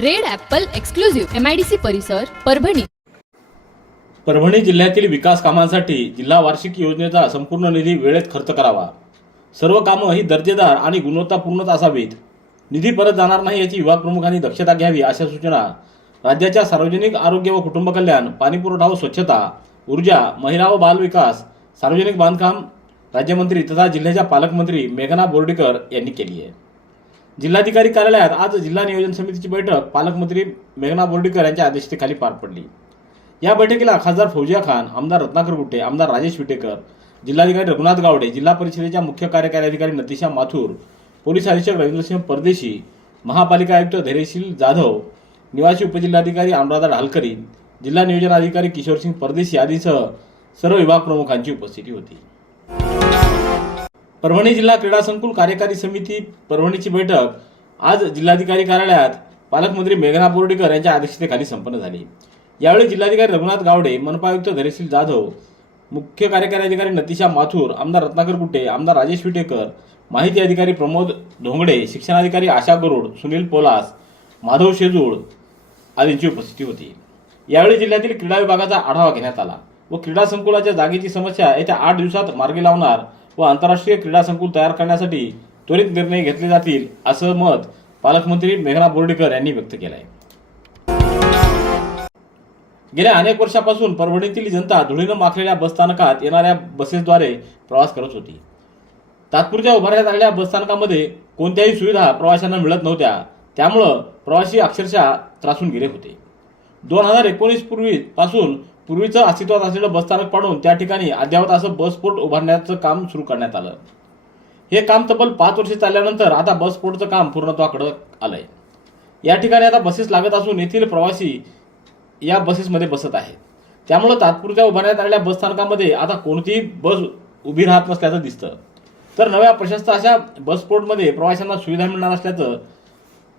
Red apple exclusive MIDC परिसर परभणी. परभणी जिल्ह्यातील विकास कामांसाठी जिल्हा वार्षिक योजनेचा संपूर्ण निधी वेळेत खर्च करावा. सर्व कामं ही दर्जेदार आणि गुणवत्तापूर्णच असावीत. निधी परत जाणार नाही याची विभाग प्रमुखांनी दक्षता घ्यावी अशा सूचना राज्याच्या सार्वजनिक आरोग्य व कुटुंब कल्याण पाणीपुरवठा व स्वच्छता ऊर्जा महिला व बाल विकास सार्वजनिक बांधकाम राज्यमंत्री तथा जिल्ह्याच्या पालकमंत्री मेघना बोर्डीकर यांनी केली आहे. जिल्हाधिकारी कार्यालयात आज जिल्हा नियोजन समितीची बैठक पालकमंत्री मेघना बोर्डीकर यांच्या अध्यक्षतेखाली पार पडली. या बैठकीला खासदार फौजिया खान आमदार रत्नाकर गुट्टे आमदार राजेश विटेकर जिल्हाधिकारी रघुनाथ गावडे जिल्हा परिषदेच्या मुख्य कार्यकारी अधिकारी नतीशा माथुर पोलीस अधीक्षक रवींद्रसिंह परदेशी महापालिका आयुक्त धैर्यशील जाधव निवासी उपजिल्हाधिकारी अनुराधा ढालकरी जिल्हा नियोजन अधिकारी किशोरसिंग परदेशी आदीसह सर्व विभाग प्रमुखांची उपस्थिती होती. परभणी जिल्हा क्रीडा संकुल कार्यकारी समिती परभणीची बैठक. आज जिल्हाधिकारी कार्यालयात पालकमंत्री मेघना बोर्डीकर यांच्या अध्यक्षतेखाली संपन्न झाली. यावेळी जिल्हाधिकारी रघुनाथ गावडे मनपायुक्त धैर्यशील जाधव मुख्य कार्यकारी अधिकारी नतीशा माथूर आमदार रत्नाकर कुटे आमदार राजेश विटेकर माहिती अधिकारी प्रमोद धोंगडे शिक्षणाधिकारी आशा गरुड सुनील पोलास माधव शेजूळ आदींची उपस्थिती होती. यावेळी जिल्ह्यातील क्रीडा विभागाचा आढावा घेण्यात आला व क्रीडा संकुलाच्या जागेची समस्या येत्या आठ दिवसात मार्गी लावणार व आंतरराष्ट्रीय क्रीडा संकुल तयार करण्यासाठी त्वरित निर्णय घेतले जातील असं मत पालकमंत्री मेघना बोर्डीकर यांनी व्यक्त केलं आहे गेल्या अनेक वर्षापासून परभणीतील जनता धुळीनं माखलेल्या बसस्थानकात येणाऱ्या बसेसद्वारे प्रवास करत होती. तात्पुरत्या उभारण्यात आलेल्या बसस्थानकामध्ये कोणत्याही सुविधा प्रवाशांना मिळत नव्हत्या. त्यामुळं प्रवासी अक्षरशः त्रासून गेले होते. दोन हजार एकोणीस पूर्वी पासून पूर्वीचं अस्तित्वात असलेलं बसस्थानक पाडून त्या ठिकाणी अद्यावत असं बसपोर्ट उभारण्याचं काम सुरू करण्यात आलं. हे काम तब्बल पाच वर्षे चालल्यानंतर आता बसपोर्टचं काम पूर्णत्वाकडं आलंय. या ठिकाणी आता बसेस लागत असून येथील प्रवासी या बसेसमध्ये बसत आहेत. त्यामुळं तात्पुरत्या उभारण्यात आलेल्या बसस्थानकामध्ये आता कोणतीही बस उभी राहत नसल्याचं दिसतं. तर नव्या प्रशस्त अशा बसपोर्टमध्ये प्रवाशांना सुविधा मिळणार असल्याचं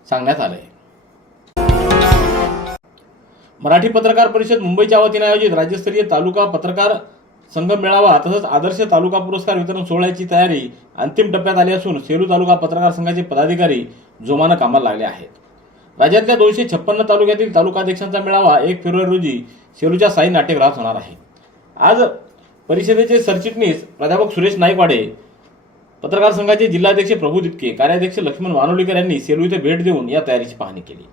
सांगण्यात आलं आहे मराठी पत्रकार परिषद मुंबईच्या वतीने आयोजित राज्यस्तरीय तालुका पत्रकार संघ मेळावा तसंच आदर्श तालुका पुरस्कार वितरण सोहळ्याची तयारी अंतिम टप्प्यात आली असून सेलू तालुका पत्रकार संघाचे पदाधिकारी जोमानं कामाला लागले आहेत. राज्यातल्या दोनशे छप्पन्न तालुक्यातील तालुकाध्यक्षांचा मेळावा एक फेब्रुवारी रोजी सेलूच्या साई नाट्यगृहात होणार आहे. आज परिषदेचे सरचिटणीस प्राध्यापक सुरेश नाईकवाडे पत्रकार संघाचे जिल्हाध्यक्ष प्रभू दिपके कार्याध्यक्ष लक्ष्मण वानोलीकर यांनी सेलू इथे भेट देऊन या तयारीची पाहणी केली.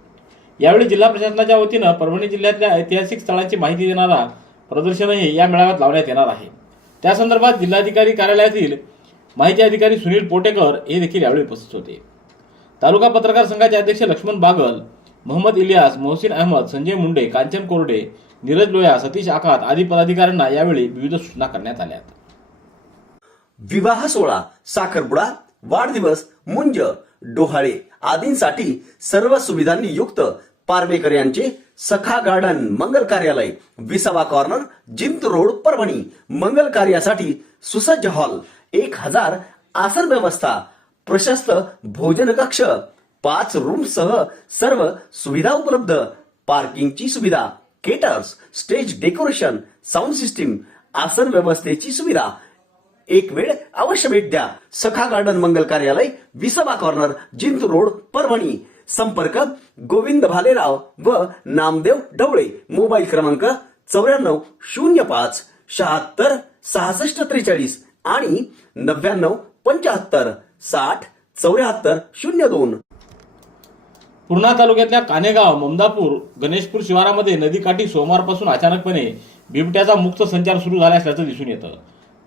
यावेळी जिल्हा प्रशासनाच्या वतीनं परभणी जिल्ह्यातल्या ऐतिहासिक स्थळांची माहिती देणारा प्रदर्शनही या मेळाव्यात लावण्यात येणार आहे. त्या संदर्भात जिल्हाधिकारी कार्यालयातील माहिती अधिकारी सुनील पोटेकर हे देखील यावेळी उपस्थित होते. तालुका पत्रकार संघाचे अध्यक्ष लक्ष्मण बागल मोहम्मद इलियास मोहसिन अहमद संजय मुंडे कांचन कोरडे नीरज लोया सतीश आखात आदी पदाधिकाऱ्यांना यावेळी विविध सूचना करण्यात आल्या. विवाह सोहळा साखरपुडा वाढदिवस मुंज डोहाळे आदींसाठी सर्व सुविधांनी युक्त पारवेकर यांचे सखा गार्डन मंगल कार्यालय विसावा कॉर्नर जिंत रोड परभणी. मंगल कार्यासाठी सुसज्ज हॉल एक हजार आसन व्यवस्था प्रशस्त भोजन कक्ष पाच रूम सह सर्व सुविधा उपलब्ध. पार्किंगची सुविधा caterers stage decoration sound system आसन व्यवस्थेची सुविधा. एक वेळ अवश्य भेट द्या. सखा गार्डन मंगल कार्यालय विसभा कॉर्नर जिंत रोड परभणी. संपर्क गोविंद भालेराव व नामदेव ढवळे. मोबाईल क्रमांक चौऱ्याण्णव शून्य पाच शहात्तर सहासष्ट त्रेचाळीस आणि नव्याण्णव पंच्याहत्तर साठ चौऱ्याहत्तर शून्य दोन. पूर्णा तालुक्यातल्या कानेगाव ममदापूर गणेशपूर शिवारामध्ये नदीकाठी सोमवारपासून अचानकपणे बिबट्याचा मुक्त संचार सुरू झाला असल्याचं दिसून येतं.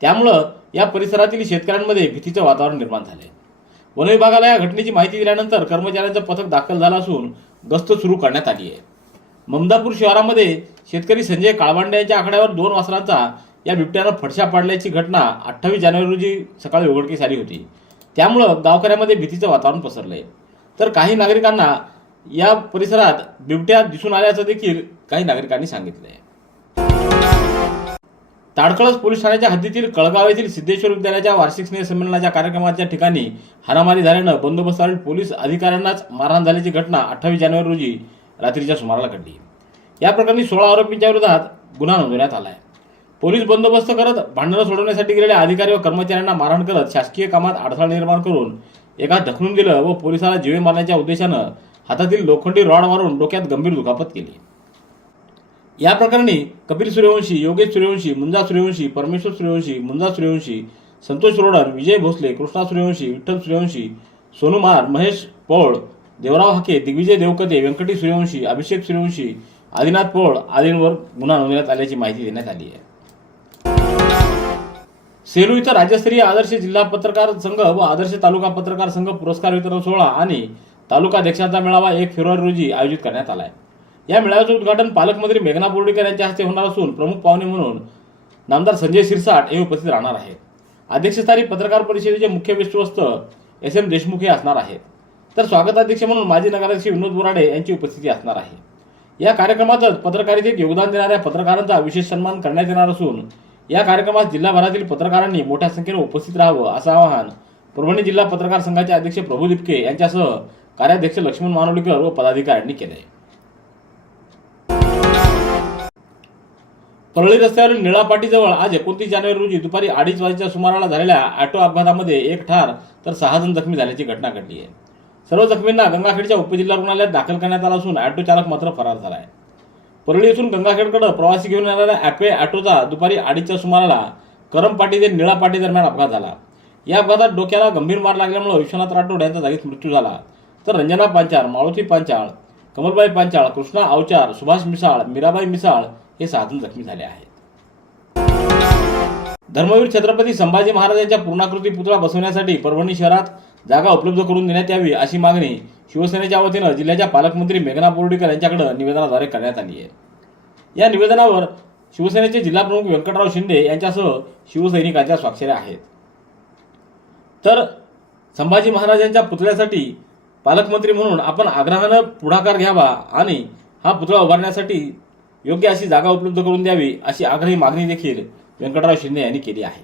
त्यामुळं या परिसरातील शेतकऱ्यांमध्ये भीतीचं वातावरण निर्माण झालंय. वन विभागाला या घटनेची माहिती दिल्यानंतर कर्मचाऱ्यांचं पथक दाखल झालं असून गस्त सुरू करण्यात आली आहे. ममदापूर शहरामध्ये शेतकरी संजय काळबांडे यांच्या आकड्यावर दोन वासरांचा या बिबट्यानं फडशा पाडल्याची घटना अठ्ठावीस जानेवारी रोजी सकाळी उघडकीस आली होती. त्यामुळं गावकऱ्यामध्ये भीतीचं वातावरण पसरलंय. तर काही नागरिकांना या परिसरात बिबट्या दिसून आल्याचं देखील काही नागरिकांनी सांगितलं आहे ताडकळस पोलीस ठाण्याच्या हद्दीतील कळगाव येथील सिद्धेश्वर विद्यालयाच्या वार्षिक स्नेह संमेलनाच्या कार्यक्रमाच्या ठिकाणी हाणामारी झाल्यानं बंदोबस्तावरील पोलीस अधिकाऱ्यांनाच मारहाण झाल्याची घटना अठ्ठावीस जानेवारी रोजी रात्रीच्या सुमाराला घडली. या प्रकरणी सोळा आरोपींच्या विरोधात गुन्हा नोंदवण्यात आला आहे पोलीस बंदोबस्त करत भांडणं सोडवण्यासाठी गेलेल्या अधिकारी व कर्मचाऱ्यांना मारहाण करत शासकीय कामात अडथळा निर्माण करून एका ढकलून दिलं व पोलिसाला जीवे मारण्याच्या उद्देशानं हातातील लोखंडी रॉड मारून डोक्यात गंभीर दुखापत केली. या प्रकरणी कपिल सूर्यवंशी योगेश सूर्यवंशी मुंजा सूर्यवंशी परमेश्वर सूर्यवंशी मुंजा सूर्यवंशी संतोष रोडर विजय भोसले कृष्णा सूर्यवंशी विठ्ठल सूर्यवंशी सोनू मार महेश पौळ देवराव हाके दिग्विजय देवकते व्यंकटी सूर्यवंशी अभिषेक सूर्यवंशी आदिनाथ पौळ आदींवर गुन्हा नोंदवण्यात आल्याची माहिती देण्यात आली आहे. सेलू इथं राज्यस्तरीय आदर्श जिल्हा पत्रकार संघ व आदर्श तालुका पत्रकार संघ पुरस्कार वितरण सोहळा आणि तालुका अध्यक्षांचा मेळावा एक फेब्रुवारी रोजी आयोजित करण्यात आला आहे. या मेळाव्याचं उद्घाटन पालकमंत्री मेघना बोर्डीकर यांच्या हस्ते होणार असून प्रमुख पाहुणे म्हणून नामदार संजय शिरसाट हे उपस्थित राहणार आहेत. अध्यक्षस्थानी पत्रकार परिषदेचे मुख्य विश्वस्त एस एम देशमुख हे असणार आहेत. तर स्वागताध्यक्ष म्हणून माजी नगराध्यक्ष विनोद बोराडे यांची उपस्थिती असणार आहे. या कार्यक्रमातच पत्रकारितेत योगदान देणाऱ्या पत्रकारांचा विशेष सन्मान करण्यात येणार असून या कार्यक्रमात जिल्हाभरातील पत्रकारांनी मोठ्या संख्येने उपस्थित राहावं असं आवाहन परभणी जिल्हा पत्रकार संघाचे अध्यक्ष प्रभू दिपके यांच्यासह कार्याध्यक्ष लक्ष्मण मानोलीकर व पदाधिकाऱ्यांनी केले परळी रस्त्यावरील निळापाटीजवळ आज एकोणतीस जानेवारी रोजी दुपारी अडीच वाजेच्या सुमाराला झालेल्या ऑटो अपघातामध्ये एक ठार तर सहा जण जखमी झाल्याची घटना घडली आहे. सर्व जखमींना गंगाखेडच्या उपजिल्हा रुग्णालयात दाखल करण्यात आला असून ऑटो चालक मात्र फरार झाला आहे परळी येथून गंगाखेडकडे प्रवासी घेऊन येणाऱ्या ॲपे ऑटोचा दुपारी अडीचच्या सुमाराला करमपाटी ते निळापाटी दरम्यान अपघात झाला. या अपघातात डोक्याला गंभीर मार लागल्यामुळे विश्वनाथ राठोड यांचा जागीच मृत्यू झाला. तर रंजना पांचाळ माळोती पांचाळ कमलबाई पांचाळ कृष्णा अवचार सुभाष मिसाळ मीराबाई मिसाळ हे साधून जखमी झाले आहेत. धर्मवीर छत्रपती संभाजी महाराजांच्या पूर्णाकृती पुतळा बसवण्यासाठी परभणी शहरात जागा उपलब्ध करून देण्यात यावी अशी मागणी शिवसेनेच्या वतीनं जिल्ह्याच्या पालकमंत्री मेघना बोर्डीकर यांच्याकडे निवेदनाद्वारे करण्यात आली आहे. या निवेदनावर शिवसेनेचे जिल्हाप्रमुख व्यंकटराव शिंदे यांच्यासह शिवसैनिकांच्या स्वाक्षऱ्या आहेत. तर संभाजी महाराजांच्या पुतळ्यासाठी पालकमंत्री म्हणून आपण आग्रहानं पुढाकार घ्यावा आणि हा पुतळा उभारण्यासाठी योग्य अशी जागा उपलब्ध करून द्यावी अशी आग्रही मागणी देखील व्यंकटराव शिंदे यांनी केली आहे.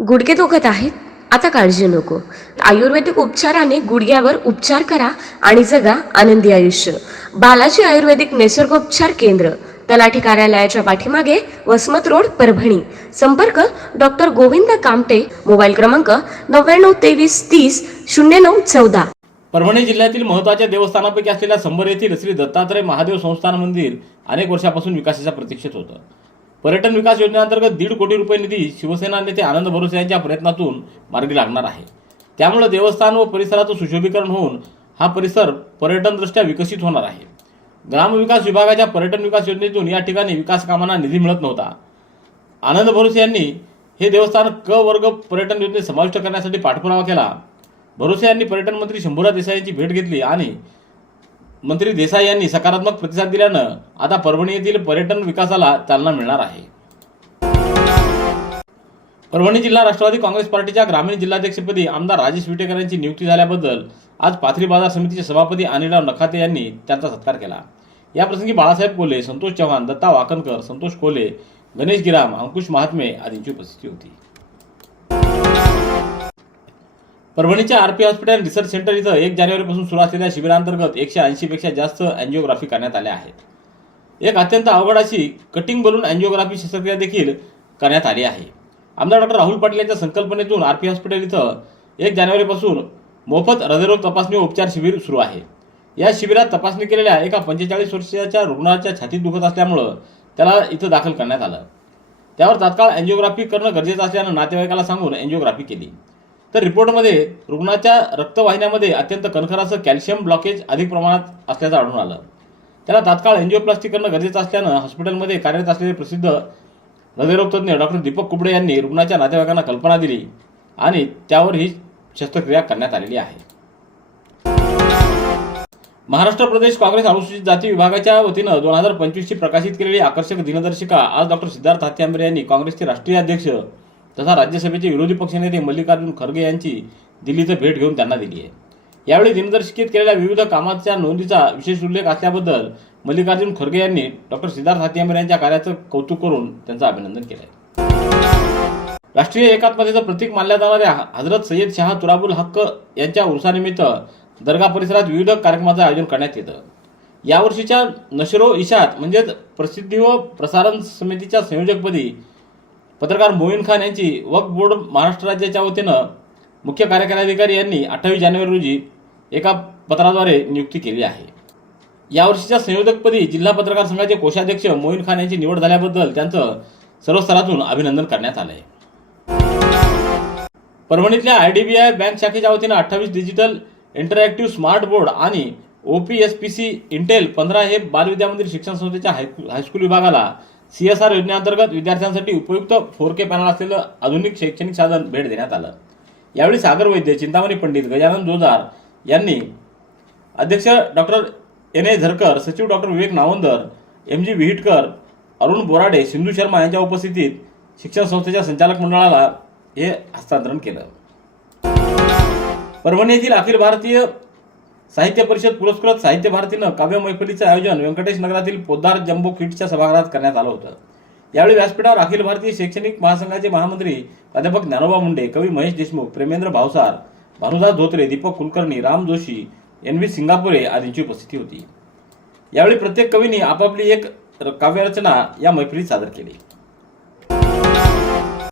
गुडघे दुखत आहेत. आता काळजी नको. आयुर्वेदिक उपचाराने गुडघ्यावर उपचार करा आणि जगा आनंदी आयुष्य. बालाजी आयुर्वेदिक निसर्गोपचार केंद्र तलाठी कार्यालयाच्या पाठीमागे वसमत रोड परभणी. संपर्क डॉक्टर गोविंद कामटे मोबाईल क्रमांक नव्याण्णव तेवीस तीस शून्य नऊ चौदा. परभणी जिल्ह्यातील महत्त्वाच्या देवस्थानापैकी असलेल्या संबर येथील श्री दत्तात्रय महादेव संस्थान मंदिर अनेक वर्षापासून विकासाच्या प्रतीक्षेत होतं. पर्यटन विकास योजनेअंतर्गत दीड कोटी रुपये निधी शिवसेना नेते आनंद भरोसे यांच्या प्रयत्नातून मार्गी लागणार आहे. त्यामुळे देवस्थान व परिसराचं सुशोभीकरण होऊन हा परिसर पर्यटनदृष्ट्या विकसित होणार आहे. ग्रामविकास विभागाच्या पर्यटन विकास योजनेतून या ठिकाणी विकास कामांना निधी मिळत नव्हता. आनंद भरोसे यांनी हे देवस्थान क वर्ग पर्यटन योजनेत समाविष्ट करण्यासाठी पाठपुरावा केला. भरोसे यांनी पर्यटन मंत्री शंभूराज देसाई यांची भेट घेतली आणि मंत्री देसाई यांनी सकारात्मक प्रतिसाद दिल्यानं आता परभणी येथील पर्यटन विकासाला चालना मिळणार आहे. परभणी जिल्हा राष्ट्रवादी काँग्रेस पार्टीच्या ग्रामीण जिल्हाध्यक्षपदी आमदार राजेश विटेकर यांची नियुक्ती झाल्याबद्दल आज पाथरी बाजार समितीचे सभापती अनिलराव नखाते यांनी त्यांचा सत्कार केला. या प्रसंगी बाळासाहेब कोले संतोष चव्हाण दत्ता वाकणकर संतोष कोले गणेश गिराम अंकुश महात्मे आदींची उपस्थिती होती. परभणीच्या आरपी हॉस्पिटल रिसर्च सेंटर इथं एक जानेवारीपासून सुरू असलेल्या शिबिरांतर्गत एकशे ऐंशीपेक्षा जास्त अँजिओग्राफी करण्यात आल्या आहेत. एक अत्यंत अवघड अशी कटिंग बलून अँजिओग्राफी शस्त्रक्रिया देखील करण्यात आली आहे. आमदार डॉक्टर राहुल पाटील यांच्या संकल्पनेतून आरपी हॉस्पिटल इथं एक जानेवारीपासून मोफत हृदयरोग तपासणी उपचार शिबिर सुरू आहे. या शिबिरात तपासणी केलेल्या एका पंचेचाळीस वर्षाच्या रुग्णाच्या छातीत दुखत असल्यामुळं त्याला इथं दाखल करण्यात आलं. त्यावर तात्काळ अँजिओग्राफी करणं गरजेचं असल्यानं नातेवाईकाला सांगून अँजिओग्राफी केली. तर रिपोर्टमध्ये रुग्णाच्या रक्तवाहिन्यामध्ये अत्यंत कणखराचं कॅल्शियम ब्लॉकेज अधिक प्रमाणात असल्याचं आढळून आलं. त्याला तात्काळ अँजिओप्लास्टी करणं गरजेचं असल्यानं हॉस्पिटलमध्ये कार्यरत असलेले प्रसिद्ध हृदयरोगतज्ञ डॉक्टर दीपक कुबडे यांनी रुग्णाच्या नातेवाईकांना कल्पना दिली आणि त्यावर ही शस्त्रक्रिया करण्यात आलेली आहे. महाराष्ट्र प्रदेश काँग्रेस अनुसूचित जाती विभागाच्या वतीनं दोन हजार पंचवीसची प्रकाशित केलेली आकर्षक दिनदर्शिका आज डॉक्टर सिद्धार्थ हात्यांबरे यांनी काँग्रेसचे राष्ट्रीय अध्यक्ष तथा राज्यसभेचे विरोधी पक्षनेते मल्लिकार्जुन खरगे यांची दिल्लीचं भेट घेऊन त्यांना दिली आहे. यावेळी दिनदर्शिकेत केलेल्या विविध कामाच्या नोंदीचा विशेष उल्लेख असल्याबद्दल मल्लिकार्जुन खरगे यांनी डॉक्टर सिद्धार्थ हातींबर यांच्या कार्याचं कौतुक करून त्यांचं अभिनंदन केलं आहे राष्ट्रीय एकात्मतेचं प्रतीक मानल्या जाणाऱ्या हजरत सय्यद शाह तुराबुल हक्क यांच्या उर्सानिमित्त दर्गा परिसरात विविध कार्यक्रमाचं आयोजन करण्यात येतं. यावर्षीच्या नशरो इशात म्हणजेच प्रसिद्धी व प्रसारण समितीच्या संयोजकपदी पत्रकार मोईन खान यांची वक्फ बोर्ड महाराष्ट्र राज्याच्या वतीनं मुख्य कार्यकारी अधिकारी यांनी अठ्ठावीस जानेवारी रोजी एका पत्राद्वारे नियुक्ती केली आहे. यावर्षीच्या संयोजकपदी जिल्हा पत्रकार संघाचे कोषाध्यक्ष मोईन खान यांची निवड झाल्याबद्दल त्यांचं सर्व स्तरातून अभिनंदन करण्यात आलं आहे परभणीतल्या I D B I bank शाखेच्या वतीनं अठ्ठावीस डिजिटल इंटरॅक्टिव्ह स्मार्ट बोर्ड आणि O P S P C Intel पंधरा हे बालविद्या मंदिर शिक्षण संस्थेच्या हायस्कूल विभागाला सी एस आर योजनेअंतर्गत विद्यार्थ्यांसाठी उपयुक्त फोर के पॅनल असलेलं आधुनिक शैक्षणिक साधन भेट देण्यात आलं. यावेळी सागर वैद्य चिंतामणी पंडित गजानन जोजार यांनी अध्यक्ष डॉक्टर एन ए झरकर सचिव doctor Vivek Navandar M G Vihitkar Arun Borade Sindhu Sharma यांच्या उपस्थितीत शिक्षण संस्थेच्या संचालक मंडळाला हे हस्तांतरण केलं. परभणी येथील अखिल भारतीय साहित्य परिषद पुरस्कृत साहित्य भारतीनं काव्य मैफलीचं आयोजन व्यंकटेश नगरातील पोद्दार जम्बो किटच्या सभागृहात करण्यात आलं होतं. यावेळी व्यासपीठावर अखिल भारतीय शैक्षणिक महासंघाचे महामंत्री प्राध्यापक ज्ञानोबा मुंडे कवी महेश देशमुख प्रेमेंद्र भावसार भानुदास धोत्रे दीपक कुलकर्णी राम जोशी एन व्ही सिंगापुरे आदींची उपस्थिती होती. यावेळी प्रत्येक कवीने आपापली एक काव्यरचना या मैफलीत सादर केली.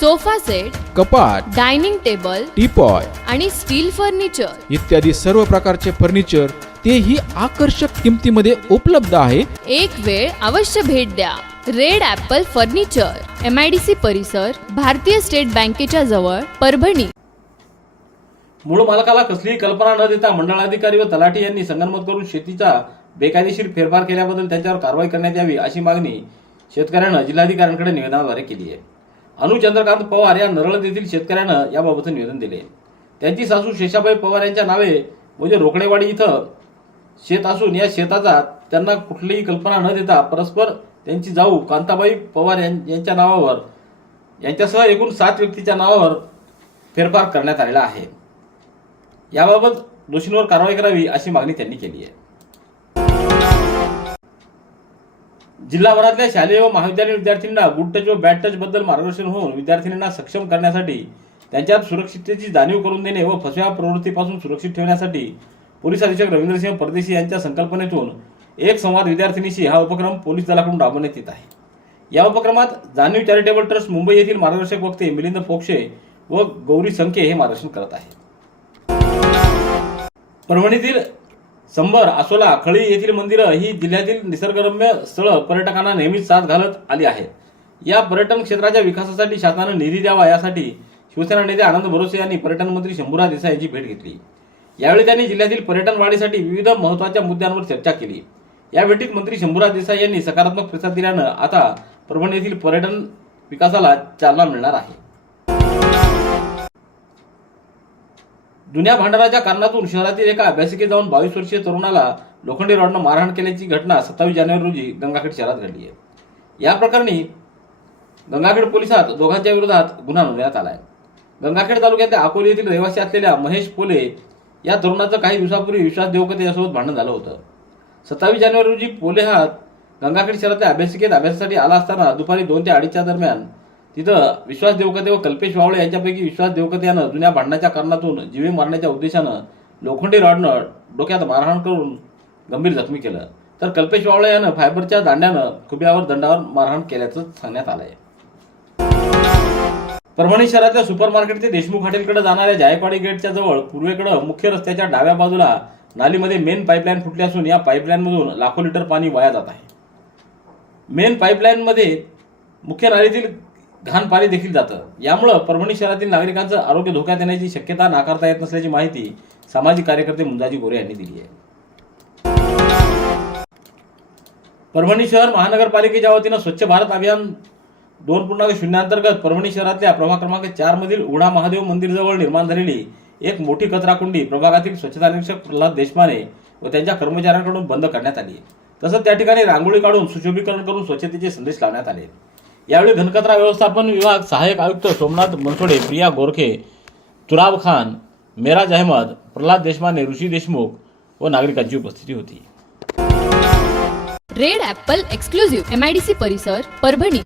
sofa set कपाट डायनिंग टेबल टीपॉय आणि स्टील फर्निचर. इत्यादी सर्व प्रकारचे फर्निचर तेही आकर्षक किमतीमध्ये उपलब्ध आहे. एक वेळ अवश्य भेट द्या. Red apple furniture M I D C परिसर भारतीय स्टेट बँकेच्या जवळ परभणी. मूळ मालकाला कसलीही कल्पना न देता मंडळाधिकारी व तलाठी यांनी संगनमत करून शेतीचा बेकायदेशीर फेरफार केल्याबद्दल त्यांच्यावर कारवाई करण्यात यावी अशी मागणी शेतकऱ्यानं जिल्हाधिकाऱ्यांकडे निवेदनाद्वारे केली आहे. अनु चंद्रकांत पवार या नरळद येथील शेतकऱ्यानं याबाबत निवेदन दिले. त्यांची सासू शेषाबाई पवार यांच्या नावे म्हणजे रोकडेवाडी इथं शेत असून या शेताचा त्यांना कुठलीही कल्पना न देता परस्पर त्यांची जाऊ कांताबाई पवार यां- यांच्या नावावर यांच्यासह एकूण सात व्यक्तीच्या नावावर फेरफार करण्यात आलेला आहे. याबाबत दोषींवर कारवाई करावी अशी मागणी त्यांनी केली आहे. जिल्हाभरातल्या शालेय व महाविद्यालयीन विद्यार्थ्यांना गुड टच व बॅड टच बद्दल मार्गदर्शन होऊन विद्यार्थिनींना सक्षम करण्यासाठी त्यांच्यात सुरक्षिततेची जाणीव करून देणे व फसव्या प्रवृत्तीपासून सुरक्षित ठेवण्यासाठी पोलीस अधीक्षक रवींद्रसिंह परदेशी यांच्या संकल्पनेतून एक संवाद विद्यार्थिनीशी हा उपक्रम पोलीस दलाकडून राबवण्यात येत आहे. या उपक्रमात जाणीव चॅरिटेबल ट्रस्ट मुंबई येथील मार्गदर्शक वक्ते मिलिंद फोक्षे व गौरी संखे हे मार्गदर्शन करत आहेत. परभणीतील संभर आसोला खळी येथील मंदिरं ही जिल्ह्यातील निसर्गरम्य स्थळं पर्यटकांना नेहमीच साथ घालत आली आहेत या पर्यटन क्षेत्राच्या विकासासाठी शासनानं निधी द्यावा यासाठी शिवसेना नेते आनंद भरोसे यांनी पर्यटन मंत्री शंभूराज देसाई यांची भेट घेतली. यावेळी त्यांनी जिल्ह्यातील पर्यटन वाढीसाठी विविध महत्त्वाच्या मुद्द्यांवर चर्चा केली. या भेटीत मंत्री शंभूराज देसाई यांनी सकारात्मक प्रतिसाद दिल्यानं आता परभणी येथील पर्यटन विकासाला चालना मिळणार आहे. जुन्या भांडाराच्या कारणातून शहरातील एका अभ्यासिकेत जाऊन बावीस वर्षीय तरुणाला लोखंडी रॉडनं मारहाण केल्याची घटना सत्तावीस जानेवारी रोजी गंगाखेड शहरात घडली आहे. या प्रकरणी गंगाखेड पोलिसात दोघांच्या विरोधात गुन्हा नोंदवण्यात आला आहे. गंगाखेड तालुक्यातल्या अकोली येथील रहिवासी असलेल्या महेश पोले या तरुणाचं काही दिवसापूर्वी विश्वास देवकते यासोबत भांडण झालं होतं. सत्तावीस जानेवारी रोजी पोले हा गंगाखेड शहरातल्या अभ्यासिकेत अभ्यासासाठी आला असताना दुपारी दोन ते अडीचच्या दरम्यान तिथं विश्वास देवकते व कल्पेश वावळे यांच्यापैकी विश्वास देवकते यानं जुन्या भांडणाच्या कारणातून जीवे मारण्याच्या उद्देशानं लोखंडी रॉडनं डोक्यात मारहाण करून गंभीर जखमी केलं. तर कल्पेश वावळे यानं फायबरच्या दांड्यानं खुब्यावर दंडावर मारहाण केल्याचं सांगण्यात आलंय. परभणी शहरातल्या सुपर मार्केट ते देशमुख हॉटेलकडे जाणाऱ्या जायकवाडी गेटच्या जवळ पूर्वेकडे मुख्य रस्त्याच्या डाव्या बाजूला नालीमध्ये मेन पाईपलाईन फुटली असून या पाईपलाईनमधून लाखो लिटर पाणी वाया जात आहे. मेन पाईपलाईनमध्ये मुख्य नालीतील घाण पाणी देखील जातं. यामुळं परभणी शहरातील नागरिकांचं आरोग्य धोक्यात येण्याची शक्यता नाकारता येत नसल्याची माहिती सामाजिक कार्यकर्ते मुंजाजी गोरे यांनी दिली आहे. परभणी शहर महानगरपालिकेच्या वतीनं स्वच्छ भारत अभियान दोन पूर्णांक शून्य अंतर्गत परभणी शहरातल्या प्रभाग क्रमांक चार मधील उडा महादेव मंदिरजवळ निर्माण झालेली एक मोठी कचराकुंडी प्रभागातील स्वच्छता निरीक्षक प्रल्हाद देशमाने व त्यांच्या कर्मचाऱ्यांकडून बंद करण्यात आली तसंच त्या ठिकाणी रांगोळी काढून सुशोभीकरण करून स्वच्छतेचे संदेश लावण्यात आले यावेळी घनकचरा व्यवस्थापन विभाग सहाय्यक आयुक्त सोमनाथ मनसोडे प्रिया गोरखे तुराब खान मेराज अहमद प्रल्हाद देशमाने ऋषी देशमुख व नागरिकांची उपस्थिती होती. Red apple exclusive M I D C परिसर परभणी.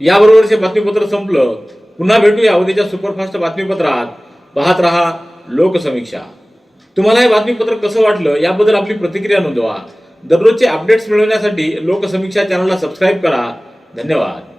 याबरोबरचे बातमीपत्र संपलं. पुन्हा भेटूया उद्याच्या सुपरफास्ट बातमीपत्रात. पाहत रहा लोकसमीक्षा. तुम्हाला हे बातमीपत्र कसं वाटलं याबद्दल आपली प्रतिक्रिया नोंदवा. दररोजचे अपडेट्स मिळवण्यासाठी लोकसमीक्षा चॅनलला सबस्क्राईब करा. धन्यवाद.